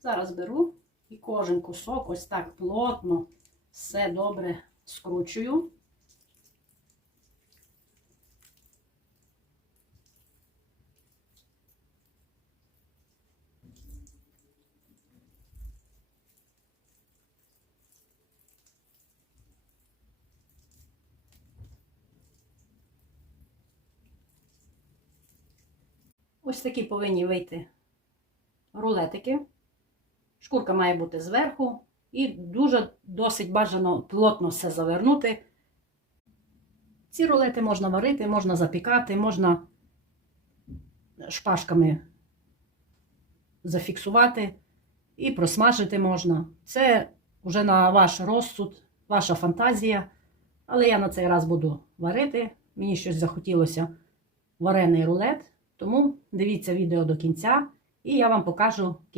Зараз беру і кожен кусок ось так плотно все добре скручую. Ось такі повинні вийти рулетики. Шкурка має бути зверху. І дуже досить бажано плотно все завернути. Ці рулети можна варити, можна запікати, можна шпажками зафіксувати і просмажити можна. Це вже на ваш розсуд, ваша фантазія. Але я на цей раз буду варити. Мені щось захотілося варений рулет. Тому дивіться відео до кінця, і я вам покажу